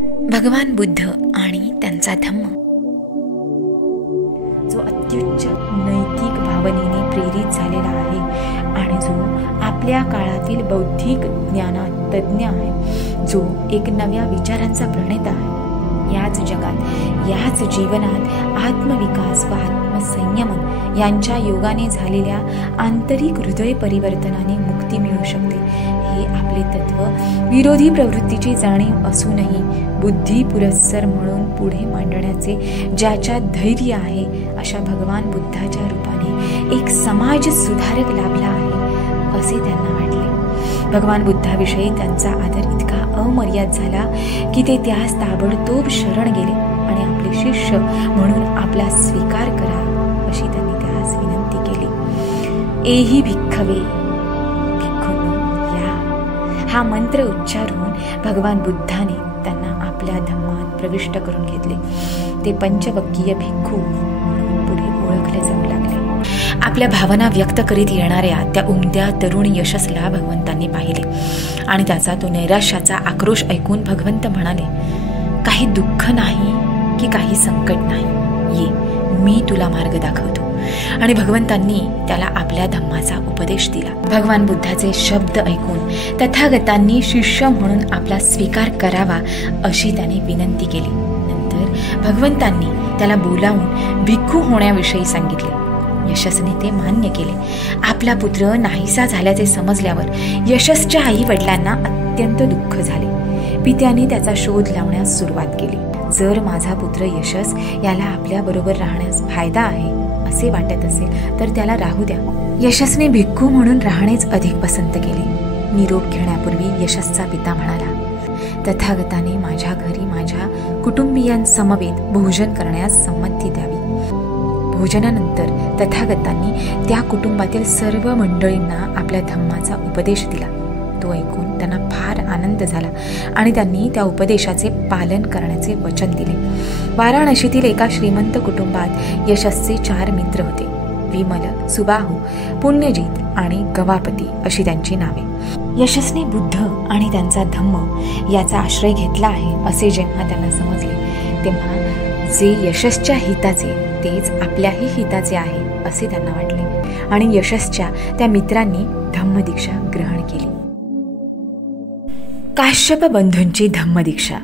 भगवान बुद्ध आणि त्यांचा धम्म, जो अत्युच्च नैतिक भावनेने प्रेरित झालेला आहे आणि जो आपल्या काळातील बौद्धिक ज्ञानात तज्ज्ञ आहे, जो एक नव्या विचारांचा प्रणेता आहे, याच जगात याच जीवनात आत्मविकास व आत्मसंयमन यांच्या योगाने झालेल्या आंतरिक हृदय परिवर्तनाने मुक्ती मिळू शकते, हे आपले तत्व विरोधी प्रवृत्तीची जाणीव असूनही बुद्धी पुरस्सर म्हणून पुढे मांडण्याचे ज्याच्यात धैर्य आहे, अशा भगवान बुद्धाच्या रूपाने एक समाज सुधारक लाभला आहे असे त्यांना वाटले. भगवान बुद्धाविषयी त्यांचा आदर इतका अमर्याद झाला की ते त्यास ताबडतोब शरण गेले आणि आपले शिष्य म्हणून आपला स्वीकार करा अशी त्यांनी त्यास विनंती केली. एही भिक्खवे, भिक्खूंनो या, हा मंत्र उच्चारून भगवान बुद्धाने त्यांना आपल्या धम्मात प्रविष्ट करून घेतले. ते पंचवक्कीय भिक्खू म्हणून पुढे ओळखले जाऊ लागले. आपल्या भावना व्यक्त करीत येणाऱ्या त्या उमद्या तरुण यशस्ला भगवंतांनी पाहिले आणि त्याचा तो नैराश्याचा आक्रोश ऐकून भगवंत म्हणाले, काही दुःख नाही की काही संकट नाही, ये मी तुला मार्ग दाखवतो. आणि भगवंतांनी त्याला आपल्या धम्माचा उपदेश दिला. भगवान बुद्धाचे शब्द ऐकून तथागतांनी शिष्य म्हणून आपला स्वीकार करावा अशी त्याने विनंती केली. नंतर भगवंतांनी त्याला बोलावून भिक्खू होण्याविषयी सांगितले. यशस्ने ते मान्य केले. आपला पुत्र नाहीसा झाल्याचे समजल्यावर यशस्च्या आई वडिलांना अत्यंत दुःख झाले. पित्याने त्याचा शोध लावण्यास सुरुवात केली. जर माझा पुत्र यशस याला आपल्या बरोबर राहण्यास फायदा आहे असे वाटत असेल तर त्याला राहू द्या. यशस्ने भिक्खू म्हणून राहणेच अधिक पसंत केले. निरोप घेण्यापूर्वी यशसचा पिता म्हणाला, तथागताने माझ्या घरी माझ्या कुटुंबियांसमवेत भोजन करण्यास संमती द्यावी. भोजनानंतर तथागतांनी त्या कुटुंबातील सर्व मंडळींना आपल्या धम्माचा उपदेश दिला. तो ऐकून त्यांना फार आनंद झाला आणि त्यांनी त्या उपदेशाचे पालन करण्याचे वचन दिले. वाराणसीतील एका श्रीमंत कुटुंबात यशस्चे 4 मित्र होते. विमल, सुबाहू, पुण्यजित आणि गवापती अशी त्यांची नावे. यशस्ने बुद्ध आणि त्यांचा धम्म याचा आश्रय घेतला आहे असे जेव्हा त्यांना समजले तेव्हा जे यशस्च्या हिताचे तेच आपल्याही हिताचे आहे असे त्यांना वाटले आणि यशस्च्या त्या मित्रांनी धम्मदीक्षा ग्रहण केली. काश्यप बंधूंची धम्मदीक्षा.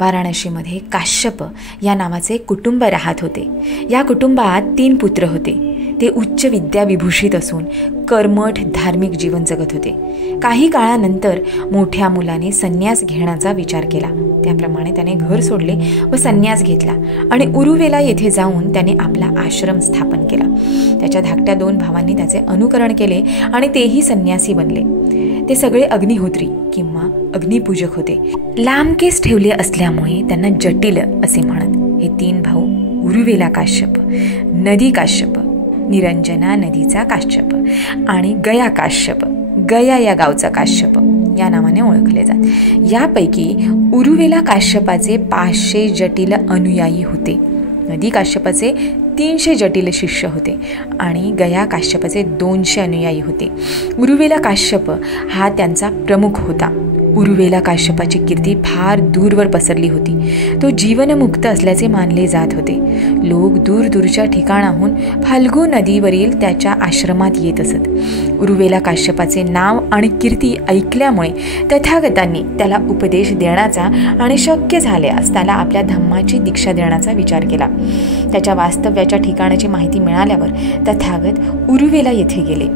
वाराणसीमध्ये काश्यप या नावाचे कुटुंब राहत होते. या कुटुंबात 3 पुत्र होते. ते उच्च विद्या विभूषित असून कर्मठ धार्मिक जीवन जगत होते. काही काळानंतर मोठ्या मुलाने संन्यास घेण्याचा विचार केला. त्याप्रमाणे त्याने घर सोडले व संन्यास घेतला आणि उरुवेला येथे जाऊन त्याने आपला आश्रम स्थापन केला. त्याच्या धाकट्या 2 भावांनी त्याचे अनुकरण केले आणि तेही संन्यासी बनले. ते सगळे अग्निहोत्री किंवा अग्निपूजक होते. लांब केस ठेवले असल्यामुळे त्यांना जटिल असे म्हणत. हे 3 भाऊ उरुवेला काश्यप, नदी काश्यप, निरंजना नदीचा काश्यप आणि गया काश्यप, गया या गावचा काश्यप या नावाने ओळखले जात. यापैकी उरुवेला काश्यपाचे 500 जटिल अनुयायी होते. नदी काश्यपाचे 300 जटिल शिष्य होते आणि गया काश्यपाचे 200 अनुयायी होते. उरुवेला काश्यप हा त्यांचा प्रमुख होता. उरुवेला काश्यपाची कीर्ती फार दूरवर पसरली होती. तो जीवनमुक्त असल्याचे मानले जात होते. लोक दूरदूरच्या ठिकाणाहून फाल्गू नदीवरील त्याच्या आश्रमात येत असत. उरुवेला काश्यपाचे नाव आणि कीर्ती ऐकल्यामुळे तथागतांनी त्याला उपदेश देण्याचा आणि शक्य झाल्यास त्याला आपल्या धम्माची दीक्षा देण्याचा विचार केला. त्याच्या वास्तव्याच्या ठिकाणाची माहिती मिळाल्यावर तथागत उरुवेला येथे गेले.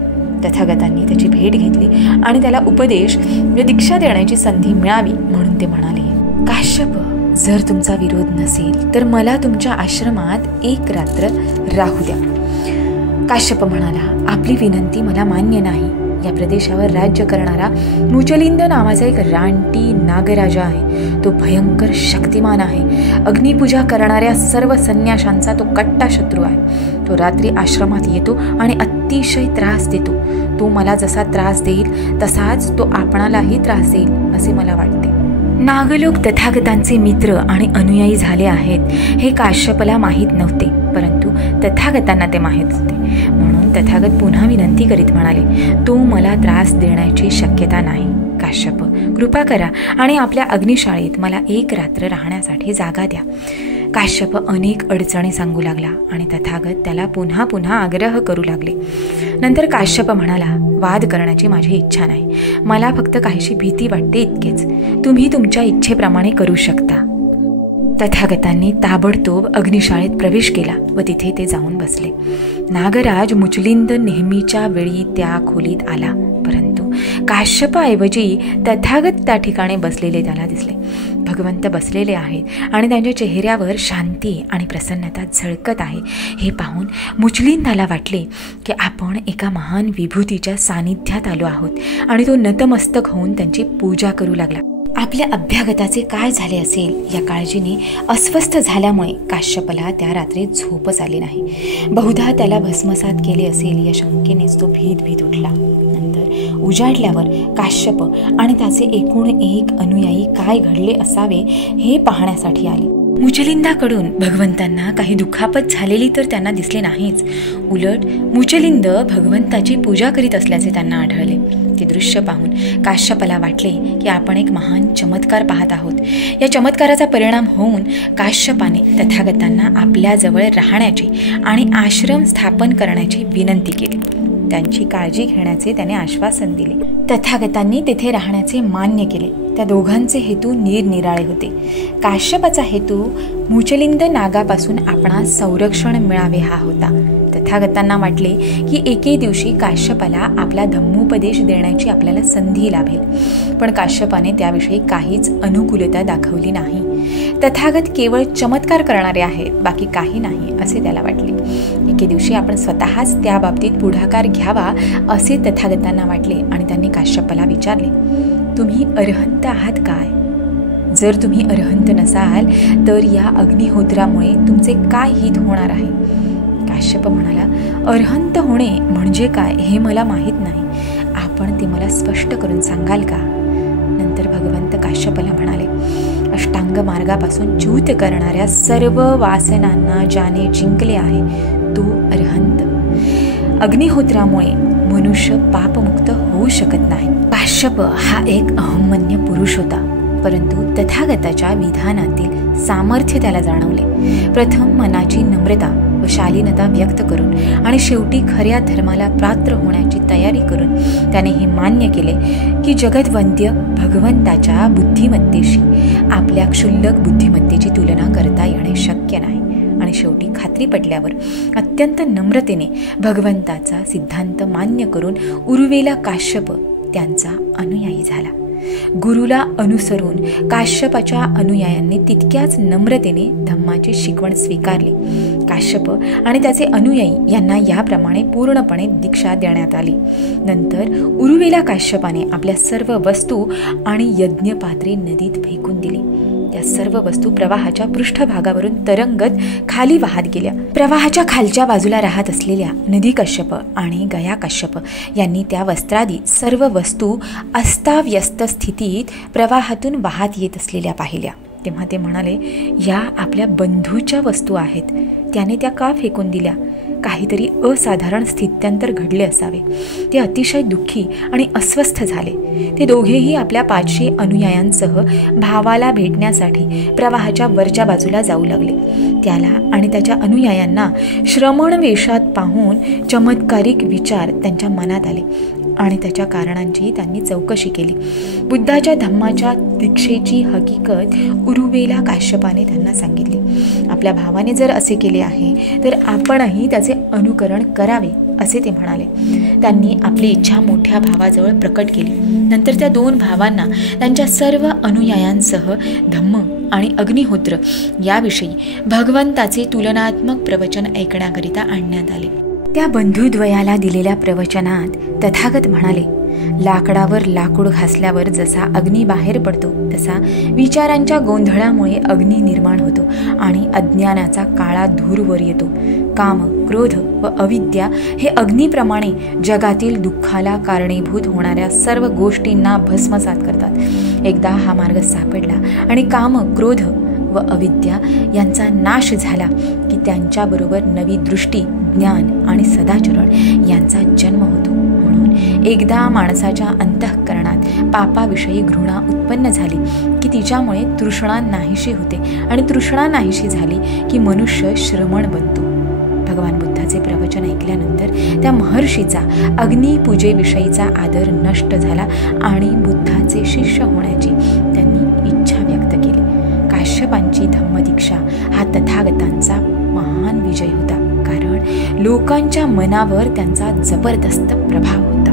तथागतांनी त्याची भेट घेतली आणि त्याला उपदेश व दीक्षा देण्याची संधी मिळावी म्हणून ते म्हणाले, काश्यप, जर तुमचा विरोध नसेल तर मला तुमच्या आश्रमात 1 रात्र राहू द्या. काश्यप म्हणाला, आपली विनंती मला मान्य नाही. या प्रदेशावर राज्य करणारा मुचलिंद नावाचा एक रानटी नागराजा आहे. तो भयंकर शक्तिमान आहे. अग्निपूजा करणाऱ्या सर्व संन्याशांचा तो कट्टा शत्रू आहे. तो रात्री आश्रमात येतो आणि अतिशय त्रास देतो. तो मला जसा त्रास देईल तसाच तो आपणालाही त्रास देईल असे मला वाटते. नागलोक तथागतांचे मित्र आणि अनुयायी झाले आहेत हे काश्यपला माहीत नव्हते, परंतु तथागतांना ते माहीत होते. म्हणून तथागत पुन्हा विनंती करीत म्हणाले, तो मला त्रास देण्याची शक्यता नाही. काश्यप, कृपा करा आणि आपल्या अग्निशाळेत मला एक रात्र राहण्यासाठी जागा द्या. काश्यप अनेक अडचणी सांगू लागला आणि तथागत त्याला पुन्हा पुन्हा आग्रह करू लागले. नंतर काश्यप म्हणाला, वाद करण्याची माझी इच्छा नाही, मला फक्त काहीशी भीती वाटते इतकेच. तुम्ही तुमच्या इच्छेप्रमाणे करू शकता. तथागतांनी ताबडतोब अग्निशाळेत प्रवेश केला व तिथे ते जाऊन बसले. नागराज मुचलिंद नेहमीच्या वेळी त्या खोलीत आला, परंतु काश्यपाऐवजी तथागत त्या ठिकाणी बसलेले त्याला दिसले. भगवंत बसलेले आहेत आणि त्यांच्या चेहऱ्यावर शांती आणि प्रसन्नता झळकत आहे. हे पाहून मुचलिंदाला वाटले की आपण एका महान विभूतीच्या सानिध्यात आलो आहोत आणि तो नतमस्तक होऊन त्यांची पूजा करू लागला. आपल्या अभ्यागताचे काय झाले असेल या काळजीने अस्वस्थ झाल्यामुळे काश्यपाला त्या रात्री झोपच आली नाही. बहुधा त्याला भस्मसात केले असेल या शंकेनेच तो भीत उठला. नंतर उजाडल्यावर काश्यप आणि त्याचे एकूण एक अनुयायी काय घडले असावे हे पाहण्यासाठी आले. मुचलिंदाकडून भगवंतांना काही दुखापत झालेली तर त्यांना दिसले नाहीच. उलट मुचलिंद भगवंताची पूजा करीत असल्याचे त्यांना आढळले. ते दृश्य पाहून काश्यपाला वाटले की आपण एक महान चमत्कार पाहत आहोत. या चमत्काराचा परिणाम होऊन काश्यपाने तथागतांना आपल्याजवळ राहण्याची आणि आश्रम स्थापन करण्याची विनंती केली. त्यांची काळजी घेण्याचे त्याने आश्वासन दिले. तथागतांनी तेथे राहण्याचे मान्य केले. त्या दोघांचे हेतू निरनिराळे होते. काश्यपाचा हेतू मुचलिंद नागापासून आपणास संरक्षण मिळावे हा होता. तथागतांना वाटले की एके दिवशी काश्यपाला आपला धम्मोपदेश देण्याची आपल्याला संधी लाभेल, पण काश्यपाने त्याविषयी काहीच अनुकूलता दाखवली नाही. तथागत केवळ चमत्कार करणारे आहेत, बाकी काही नाही असे त्याला वाटले. एके दिवशी आपण स्वतःच त्या बाबतीत पुढाकार घ्यावा असे तथागतांना वाटले आणि त्यांनी काश्यपाला विचारले, तुम्ही अरहंत आहात काय? जर तुम्ही अरहंत नसाल तर या अग्निहोत्रामुळे तुमचे काय हित होणार आहे? काश्यप म्हणाला, अरहंत होणे म्हणजे काय हे मला माहीत नाही, आपण ते मला स्पष्ट करून सांगाल का? नंतर भगवंत काश्यपाला म्हणाले, अष्टांग मार्गापासून च्युत करणाऱ्या सर्व वासनांना ज्याने जिंकले आहे तो अरहंत. अग्निहोत्रामुळे मनुष्य पापमुक्त होऊ शकत नाही. काश्यप हा एक अहंमन्य पुरुष होता, परंतु तथागताच्या विधानातील सामर्थ्य त्याला जाणवले. प्रथम मनाची नम्रता व शालीनता व्यक्त करून आणि शेवटी खऱ्या धर्माला पात्र होण्याची तयारी करून त्याने हे मान्य केले की जगद्वंद्य भगवंताच्या बुद्धिमत्तेशी आपल्या क्षुल्लक बुद्धिमत्तेची तुलना करता येणे शक्य नाही. आणि शेवटी खात्री पटल्यावर अत्यंत नम्रतेने भगवंताचा सिद्धांत मान्य करून उर्वेला काश्यप त्यांचा अनुयायी झाला. गुरुला अनुसरून काश्यपाच्या अनुयायांनी तितक्याच नम्रतेने धम्माची शिकवण स्वीकारली. काश्यप आणि त्याचे अनुयायी यांना याप्रमाणे पूर्णपणे दीक्षा देण्यात आली. नंतर उर्वेला काश्यपाने आपल्या सर्व वस्तू आणि यज्ञपात्रे नदीत फेकून दिली. त्या सर्व वस्तू प्रवाहाच्या पृष्ठभागावरून तरंगत खाली वाहत गेल्या. प्रवाहाच्या खालच्या बाजूला राहत असलेल्या नदी काश्यप आणि गया काश्यप यांनी त्या वस्त्रादी सर्व वस्तू अस्ताव्यस्त स्थितीत प्रवाहातून वाहत येत असलेल्या पाहिल्या. तेव्हा ते म्हणाले, या आपल्या बंधूच्या वस्तू आहेत, त्याने त्या का फेकून दिल्या? काहीतरी असाधारण स्थित्यंतर घडले असावे. ते अतिशय दुःखी आणि अस्वस्थ झाले. ते दोघेही आपल्या 500 अनुयायांसह भावाला भेटण्यासाठी प्रवाहाच्या वरच्या बाजूला जाऊ लागले. त्याला आणि त्याच्या अनुयायांना श्रमण वेशात पाहून चमत्कारिक विचार त्यांच्या मनात आले आणि त्याच्या कारणांची त्यांनी चौकशी केली. बुद्धाच्या धम्माच्या दीक्षेची हकीकत उर्वेला काश्यपाने त्यांना सांगितली. आपल्या भावाने जर असे केले आहे तर आपणही त्याचे अनुकरण करावे असे ते म्हणाले. त्यांनी आपली इच्छा मोठ्या भावाजवळ प्रकट केली. नंतर त्या 2 भावांना त्यांच्या सर्व अनुयायांसह धम्म आणि अग्निहोत्र याविषयी भगवंताचे तुलनात्मक प्रवचन ऐकण्याकरिता आणण्यात आले. त्या बंधुद्वयाला दिलेल्या प्रवचनात तथागत म्हणाले, लाकडावर लाकूड घासल्यावर जसा अग्नी बाहेर पडतो तसा विचारांच्या गोंधळामुळे अग्नी निर्माण होतो आणि अज्ञानाचा काळा धूर वर येतो. काम, क्रोध व अविद्या हे अग्नीप्रमाणे जगातील दुःखाला कारणीभूत होणाऱ्या सर्व गोष्टींना भस्मसात करतात. एकदा हा मार्ग सापडला आणि काम, क्रोध व अविद्या यांचा नाश झाला की त्यांच्याबरोबर नवी दृष्टी, ज्ञान आणि सदाचरण यांचा जन्म होतो. म्हणून एकदा माणसाच्या अंतःकरणात पापाविषयी घृणा उत्पन्न झाली की तिच्यामुळे तृष्णा नाहीशी होते आणि तृष्णा नाहीशी झाली की मनुष्य श्रमण बनतो. भगवान बुद्धाचे प्रवचन ऐकल्यानंतर त्या महर्षीचा अग्निपूजेविषयीचा आदर नष्ट झाला आणि बुद्धाचे शिष्य होण्याची त्यांनी इच्छा व्यक्त केली. काश्यपांची धम्मदीक्षा हा तथागतांचा महान विजय होता, कारण लोकांच्या मनावर त्यांचा जबरदस्त प्रभाव होता.